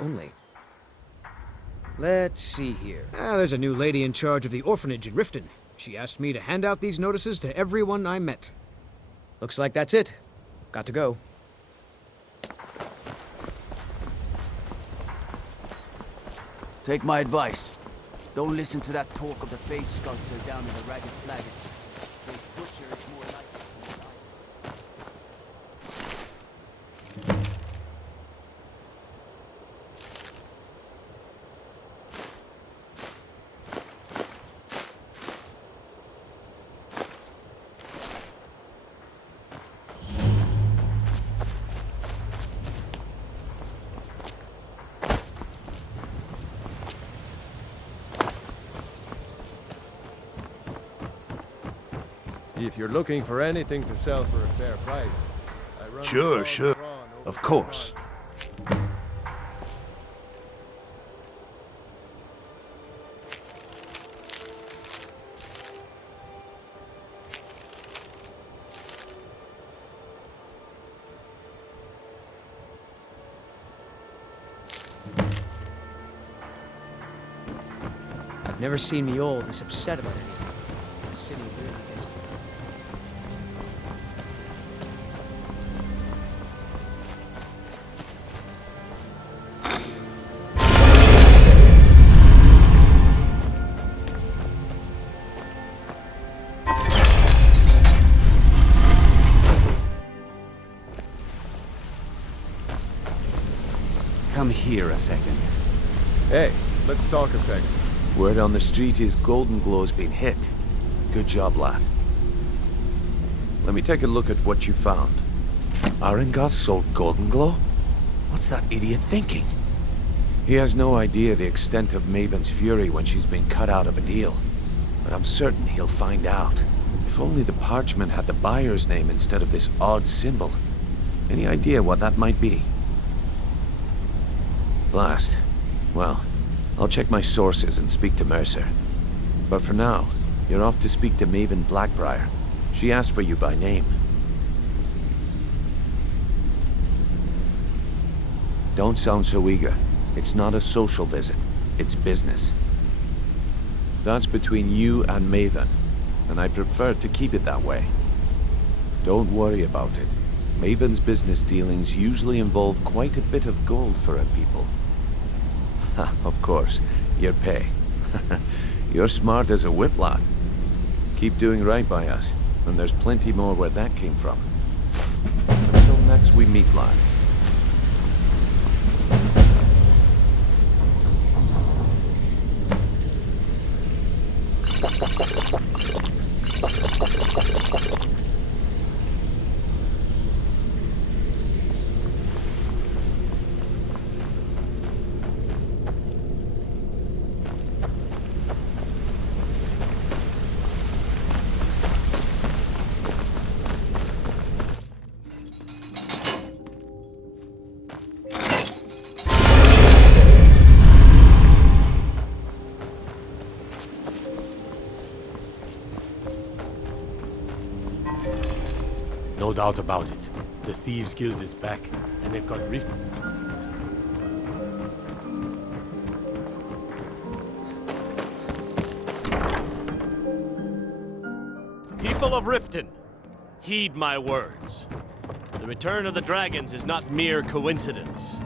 only. Let's see here. There's a new lady in charge of the orphanage in Riften. She asked me to hand out these notices to everyone I met. Looks like that's it. Got to go. Take my advice. Don't listen to that talk of the face sculptor down in the Ragged Flagon. Face butcher is more likely to die. If you're looking for anything to sell for a fair price, I run Sure. Of course. I've never seen Mjol this upset about anything. The city really gets it. Come here a second. Hey, let's talk a second. Word on the street is Golden Glow's been hit. Good job, lad. Let me take a look at what you found. Arengoth sold Golden Glow? What's that idiot thinking? He has no idea the extent of Maven's fury when she's been cut out of a deal. But I'm certain he'll find out. If only the parchment had the buyer's name instead of this odd symbol. Any idea what that might be? Blast. Well, I'll check my sources and speak to Mercer. But for now, you're off to speak to Maven Blackbriar. She asked for you by name. Don't sound so eager. It's not a social visit. It's business. That's between you and Maven, and I prefer to keep it that way. Don't worry about it. Maven's business dealings usually involve quite a bit of gold for her people. Of course, your pay. You're smart as a whip, lad. Keep doing right by us, and there's plenty more where that came from. Until next we meet, lad. No doubt about it. The Thieves Guild is back, and they've got rift. People of Riften, heed my words. The return of the dragons is not mere coincidence.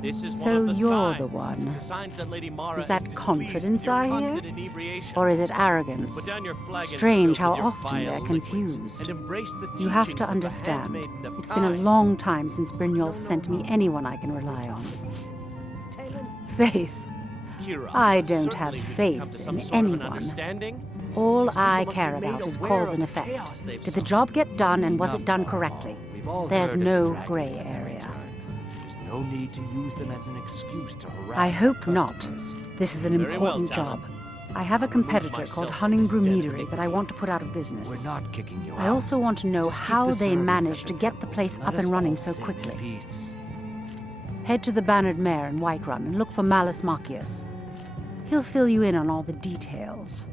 This is So one of the you're signs. the one. The signs that Lady Mara Is that is displeased confidence with your I hear? constant inebriation. Or is it arrogance? Put down your flag and Strange spill how with your often vile they're liquids, confused. and embrace the You have teachings to of the understand. handmaiden of It's been a time. long time since Brynjolf sent me anyone I can rely on. Faith. Kira, I don't have certainly we can faith come to some in sort of an anyone. understanding. All These people I must care be made about is aware cause of and the effect. chaos they've Did the job get done, and was it done Enough. correctly? We've all There's heard of no the dragons gray and their area. return. There's no need to use them as an excuse to harass I hope our not. customers. This is an Very well, important Talon. job. I have a I'll remove competitor myself called from this Hunningbrew den of Meadery that I iniquity. want to put out of business. We're not kicking you out. I also want to know Just keep how the they servants managed at to the get the temple. place Let up us and running all so sit in quickly. peace. Head to the Bannered Mare in Whiterun and look for Malus Machius. He'll fill you in on all the details.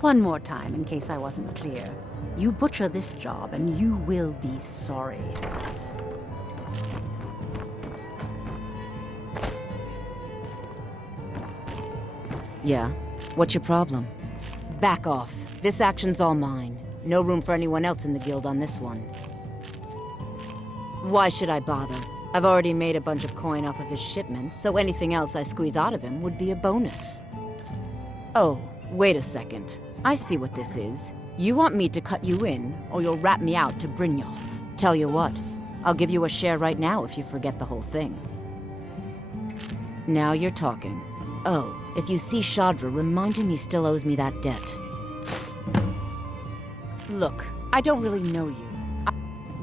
One more time, in case I wasn't clear. You butcher this job and you will be sorry. Yeah? What's your problem? Back off. This action's all mine. No room for anyone else in the guild on this one. Why should I bother? I've already made a bunch of coin off of his shipments, so anything else I squeeze out of him would be a bonus. Oh, wait a second. I see what this is. You want me to cut you in, or you'll rat me out to Brynjolf. Tell you what, I'll give you a share right now if you forget the whole thing. Now you're talking. Oh, if you see Shadra, remind him he still owes me that debt. Look, I don't really know you.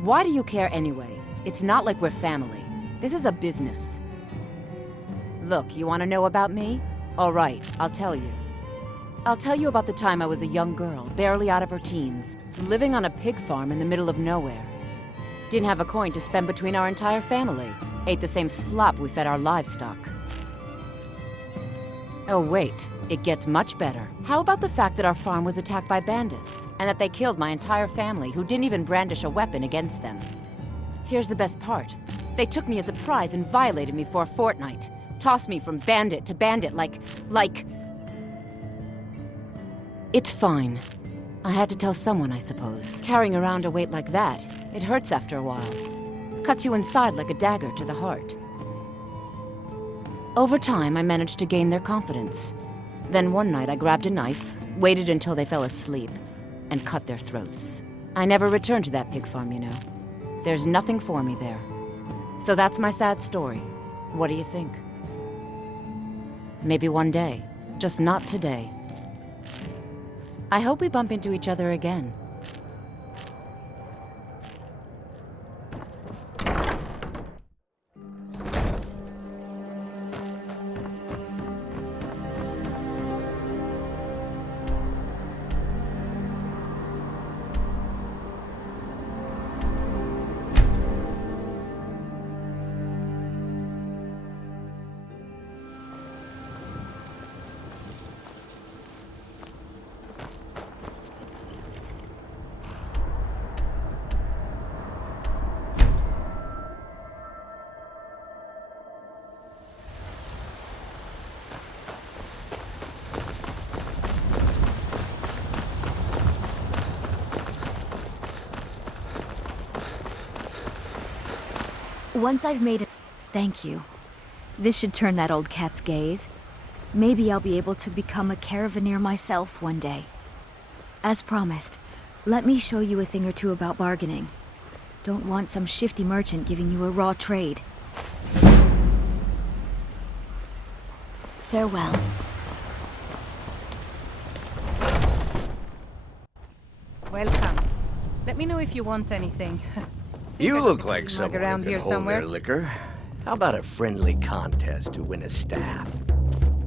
Why do you care anyway? It's not like we're family. This is a business. Look, you want to know about me? All right, I'll tell you. I'll tell you about the time I was a young girl, barely out of her teens, living on a pig farm in the middle of nowhere. Didn't have a coin to spend between our entire family. Ate the same slop we fed our livestock. Oh wait, it gets much better. How about the fact that our farm was attacked by bandits, and that they killed my entire family who didn't even brandish a weapon against them? Here's the best part. They took me as a prize and violated me for a fortnight. Tossed me from bandit to bandit like... It's fine. I had to tell someone, I suppose. Carrying around a weight like that, it hurts after a while. Cuts you inside like a dagger to the heart. Over time, I managed to gain their confidence. Then one night I grabbed a knife, waited until they fell asleep, and cut their throats. I never returned to that pig farm, you know. There's nothing for me there. So that's my sad story. What do you think? Maybe one day, just not today. I hope we bump into each other again. Once I've made it... Thank you. This should turn that old cat's gaze. Maybe I'll be able to become a caravaneer myself one day. As promised, let me show you a thing or two about bargaining. Don't want some shifty merchant giving you a raw trade. Farewell. Welcome. Let me know if you want anything. You look like someone who around can here hold somewhere. their liquor. How about a friendly contest to win a staff?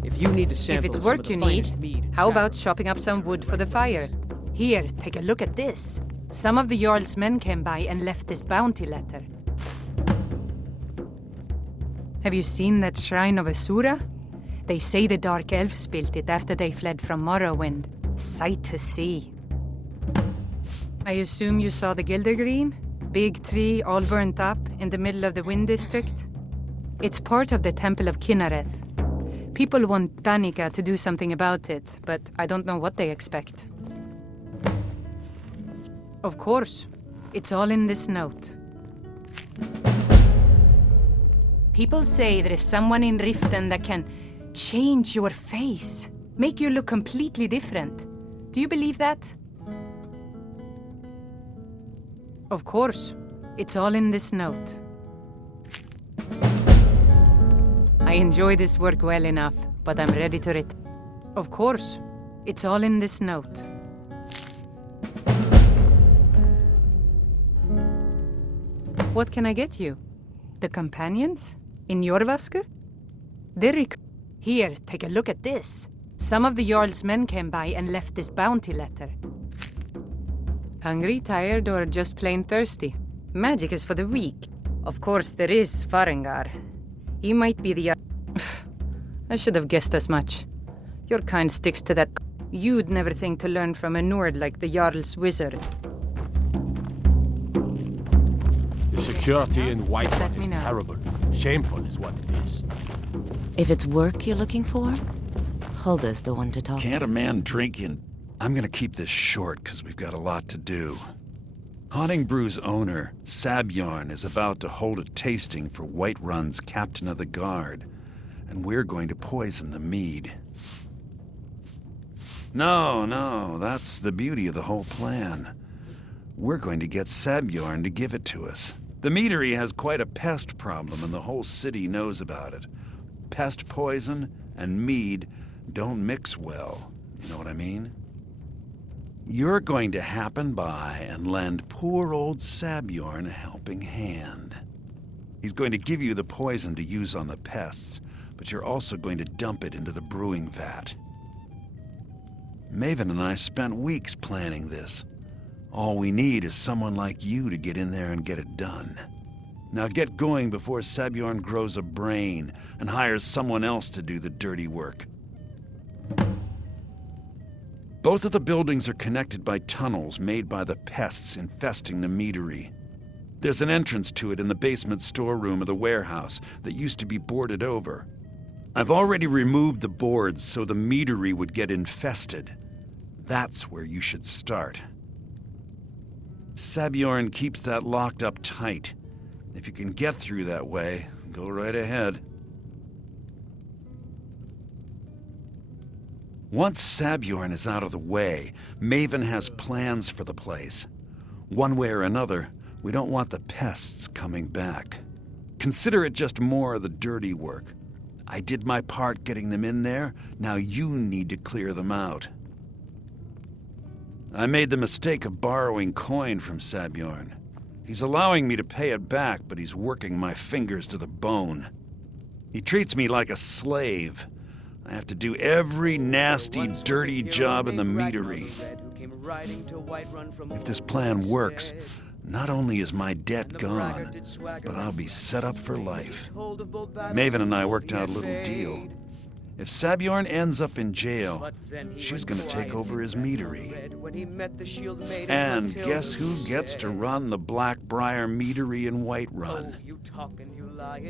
If you need to sample If it's some of work the you finest need, mead in how about Skyrim, chopping up some wood for the please. fire? Here, take a look at this. Some of the Jarl's men came by and left this bounty letter. Have you seen that shrine of Asura? They say the Dark Elves built it after they fled from Morrowind. Sight to see. I assume you saw the Gildergreen? Big tree, all burnt up, in the middle of the Wind District. It's part of the Temple of Kinnareth. People want Danica to do something about it, but I don't know what they expect. Of course. It's all in this note. People say there is someone in Riften that can change your face, make you look completely different. Do you believe that? Of course. It's all in this note. I enjoy this work well enough, but I'm ready to Of course. It's all in this note. What can I get you? The companions? In Jorvaskr? Here, take a look at this. Some of the Jarl's men came by and left this bounty letter. Hungry, tired, or just plain thirsty? Magic is for the weak. Of course, there is Farengar. He might be the... I should have guessed as much. Your kind sticks to that... You'd never think to learn from a Nord like the Jarl's wizard. Security in Just Whiterun let me is know. terrible. Shameful is what it is. If it's work you're looking for, Hulda's the one to talk Can't to. a man drink in... I'm gonna keep this short, because we've got a lot to do. Haunting Brew's owner, Sabjorn, is about to hold a tasting for Whiterun's Captain of the Guard, and we're going to poison the mead. No, that's the beauty of the whole plan. We're going to get Sabjorn to give it to us. The meadery has quite a pest problem, and the whole city knows about it. Pest poison and mead don't mix well. You know what I mean? You're going to happen by and lend poor old Sabjorn a helping hand. He's going to give you the poison to use on the pests, but you're also going to dump it into the brewing vat. Maven and I spent weeks planning this. All we need is someone like you to get in there and get it done. Now get going before Sabjorn grows a brain and hires someone else to do the dirty work. Both of the buildings are connected by tunnels made by the pests infesting the meadery. There's an entrance to it in the basement storeroom of the warehouse that used to be boarded over. I've already removed the boards so the meadery would get infested. That's where you should start. Sabjorn keeps that locked up tight. If you can get through that way, go right ahead. Once Sabjorn is out of the way, Maven has plans for the place. One way or another, we don't want the pests coming back. Consider it just more of the dirty work. I did my part getting them in there, now you need to clear them out. I made the mistake of borrowing coin from Sabjorn. He's allowing me to pay it back, but he's working my fingers to the bone. He treats me like a slave. I have to do every nasty, dirty job in the meadery. If this plan works, not only is my debt gone, but I'll be set up for life. Maven and I worked out a little deal. If Sabjorn ends up in jail, she's gonna take over his meadery. And guess who gets to run the Blackbriar meadery in Whiterun?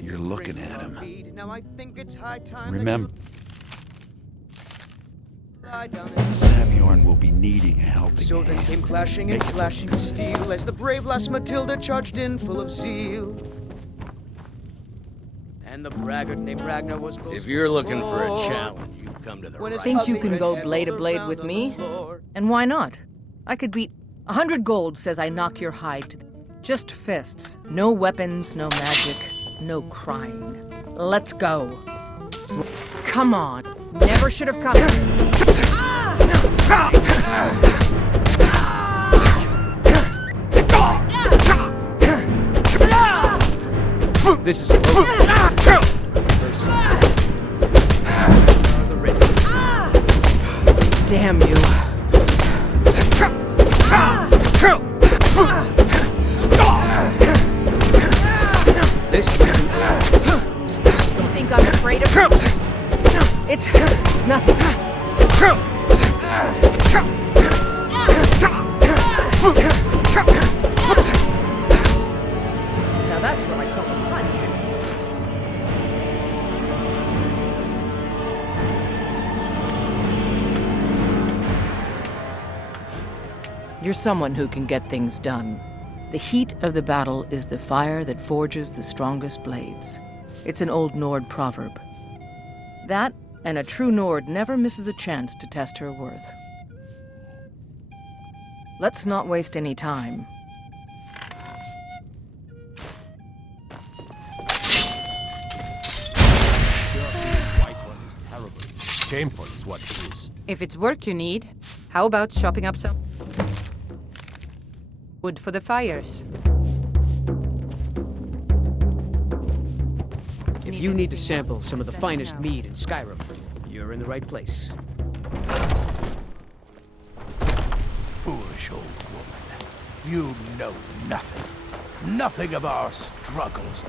You're looking at him. Remember, Sabjorn will be needing a helping So then hand. came clashing and slashing of steel as the brave lass Matilda charged in full of zeal. And the braggart named Ragnar was both. If you're looking for a challenge, you've come to the right. Think you can go blade to blade with me? And why not? I could beat 100 gold says I knock your hide to just fists. No weapons, no magic, no crying. Let's go. Come on. Never should have come. This is a Damn you. This is Don't think I'm afraid of you. It's nothing. Now that's what I call a punch. You're someone who can get things done. The heat of the battle is the fire that forges the strongest blades. It's an old Nord proverb. That, and a true Nord never misses a chance to test her worth. Let's not waste any time. Whiterun is terrible. Shameful is what it is. If it's work you need, how about chopping up some wood for the fires? If you need to sample some of the finest mead in Skyrim, you're in the right place. Foolish old woman. You know nothing. Nothing of our struggles.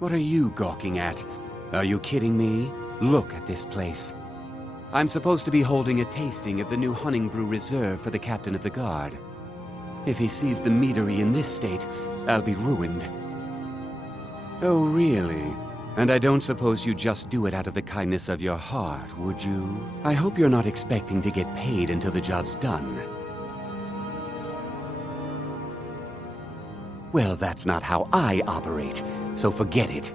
What are you gawking at? Are you kidding me? Look at this place. I'm supposed to be holding a tasting of the new Hunting Brew reserved for the captain of the guard. If he sees the meadery in this state, I'll be ruined. Oh, really? And I don't suppose you just do it out of the kindness of your heart, would you? I hope you're not expecting to get paid until the job's done. Well, that's not how I operate, so forget it.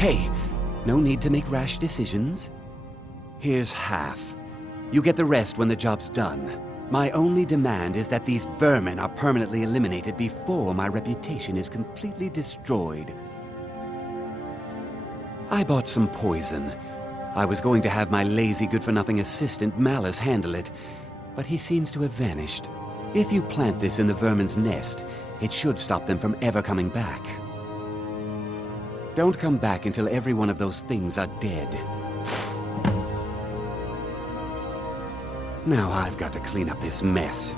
Okay. No need to make rash decisions. Here's half. You get the rest when the job's done. My only demand is that these vermin are permanently eliminated before my reputation is completely destroyed. I bought some poison. I was going to have my lazy good-for-nothing assistant Malice handle it, but he seems to have vanished. If you plant this in the vermin's nest, it should stop them from ever coming back. Don't come back until every one of those things are dead. Now I've got to clean up this mess.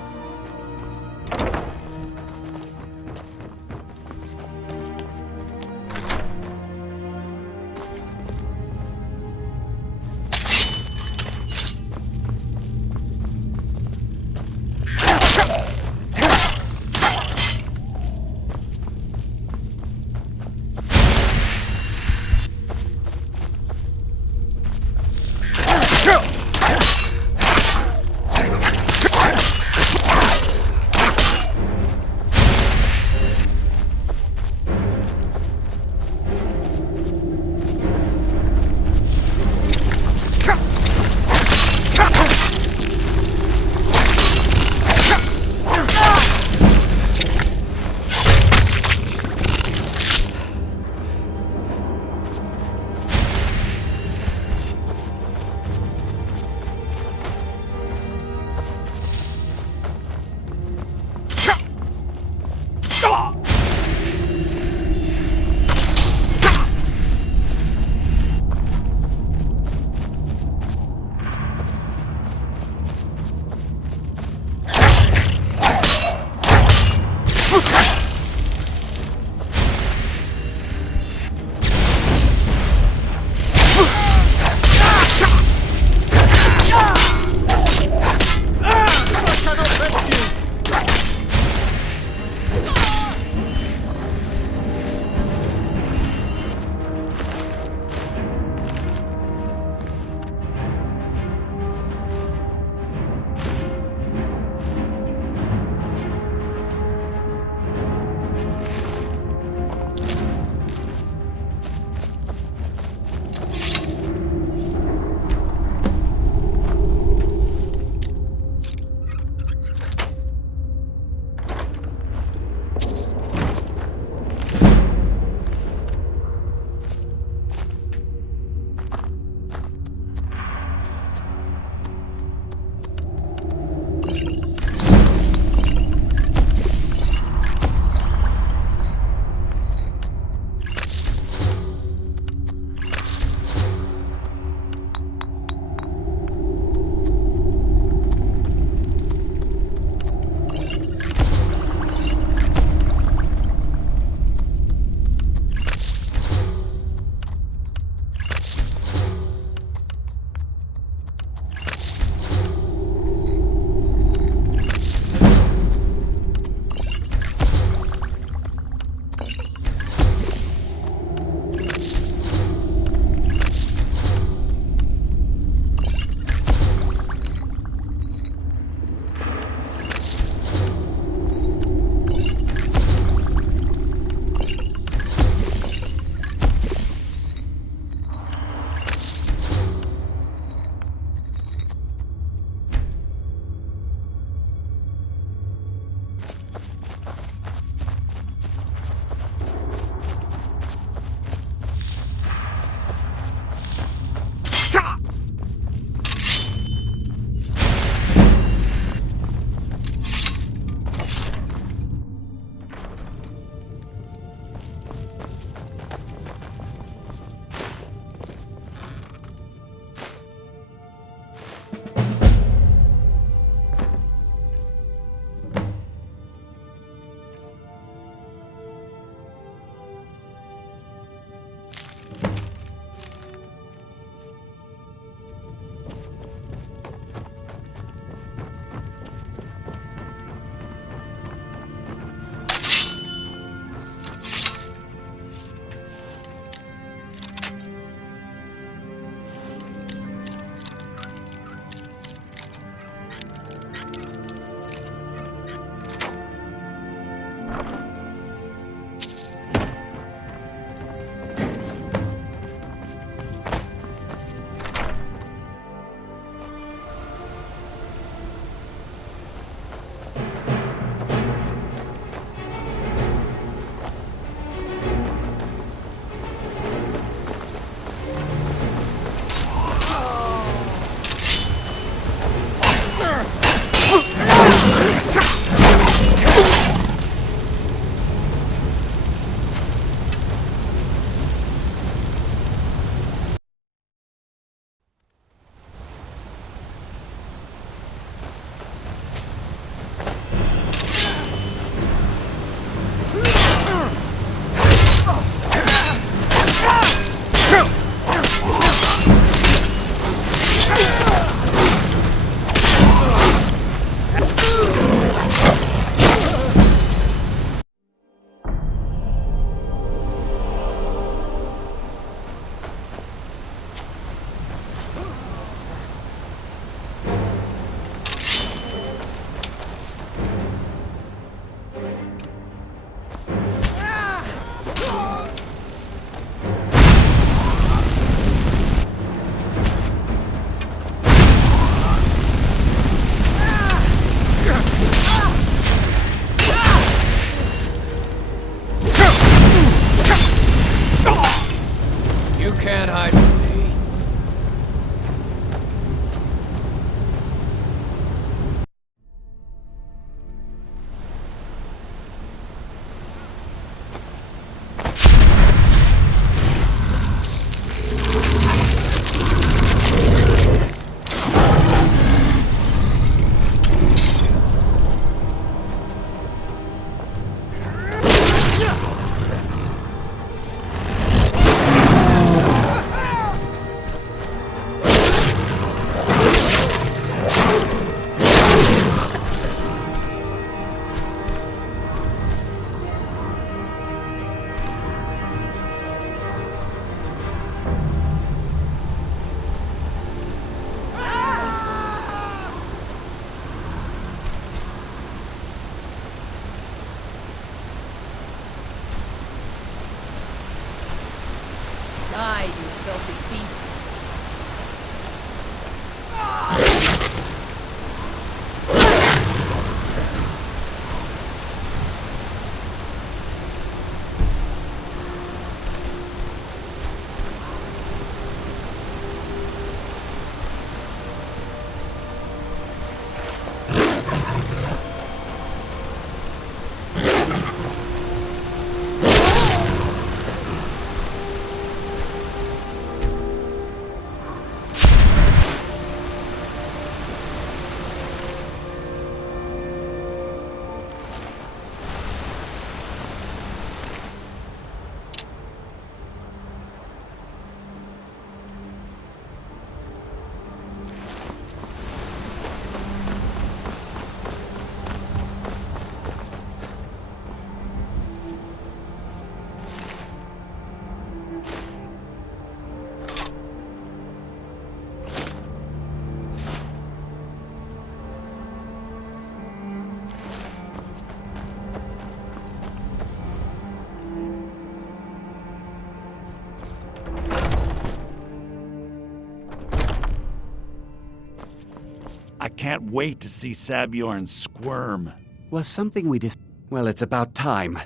I can't wait to see Sabjorn squirm. Was something we Well, it's about time.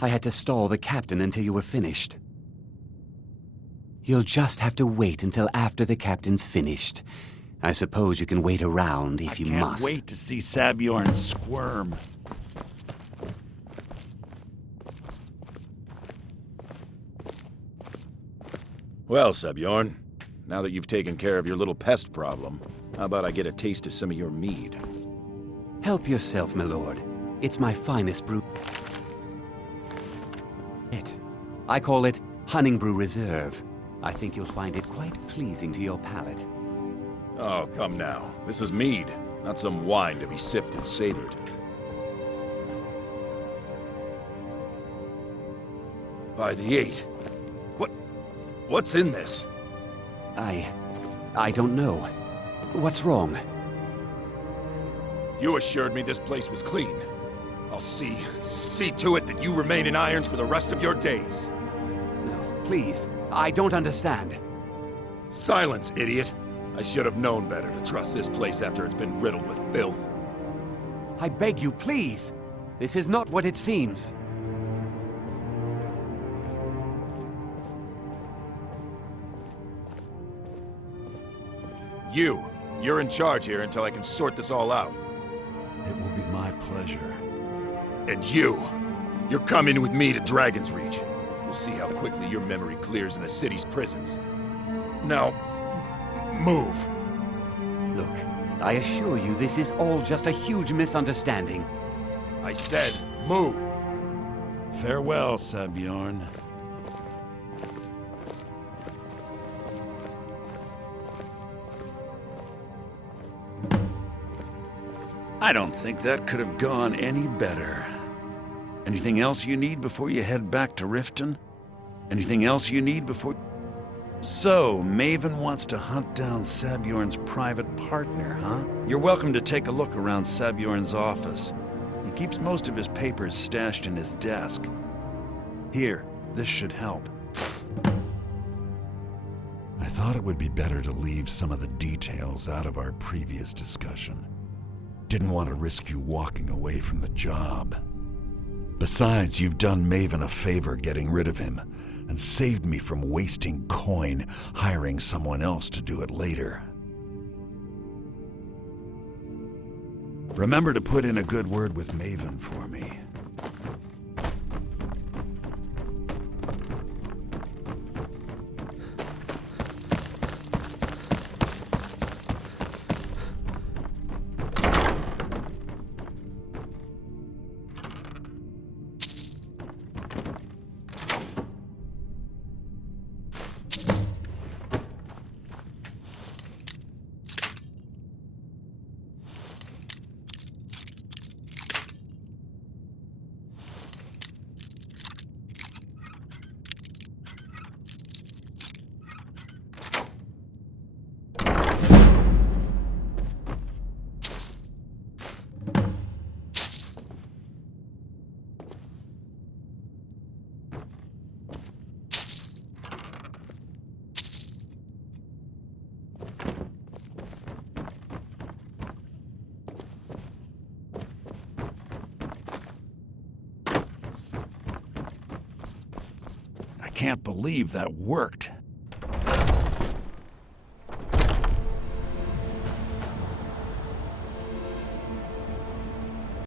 I had to stall the captain until you were finished. You'll just have to wait until after the captain's finished. I suppose you can wait around if you must. I can't wait to see Sabjorn squirm. Well, Sabjorn, now that you've taken care of your little pest problem, how about I get a taste of some of your mead? Help yourself, my lord. It's my finest brew. I call it Hunning Brew Reserve. I think you'll find it quite pleasing to your palate. Oh, come now. This is mead, not some wine to be sipped and savored. By the 8. What's in this? I don't know. What's wrong? You assured me this place was clean. I'll see to it that you remain in irons for the rest of your days. No, please. I don't understand. Silence, idiot. I should have known better to trust this place after it's been riddled with filth. I beg you, please. This is not what it seems. You're in charge here until I can sort this all out. It will be my pleasure. And you're coming with me to Dragon's Reach. We'll see how quickly your memory clears in the city's prisons. Now, move. Look, I assure you this is all just a huge misunderstanding. I said, move. Farewell, Sabjorn. I don't think that could have gone any better. Anything else you need before you head back to Riften? Anything else you need before... So, Maven wants to hunt down Sabjorn's private partner, huh? You're welcome to take a look around Sabjorn's office. He keeps most of his papers stashed in his desk. Here, this should help. I thought it would be better to leave some of the details out of our previous discussion. Didn't want to risk you walking away from the job. Besides, you've done Maven a favor getting rid of him, and saved me from wasting coin hiring someone else to do it later. Remember to put in a good word with Maven for me. I can't believe that worked.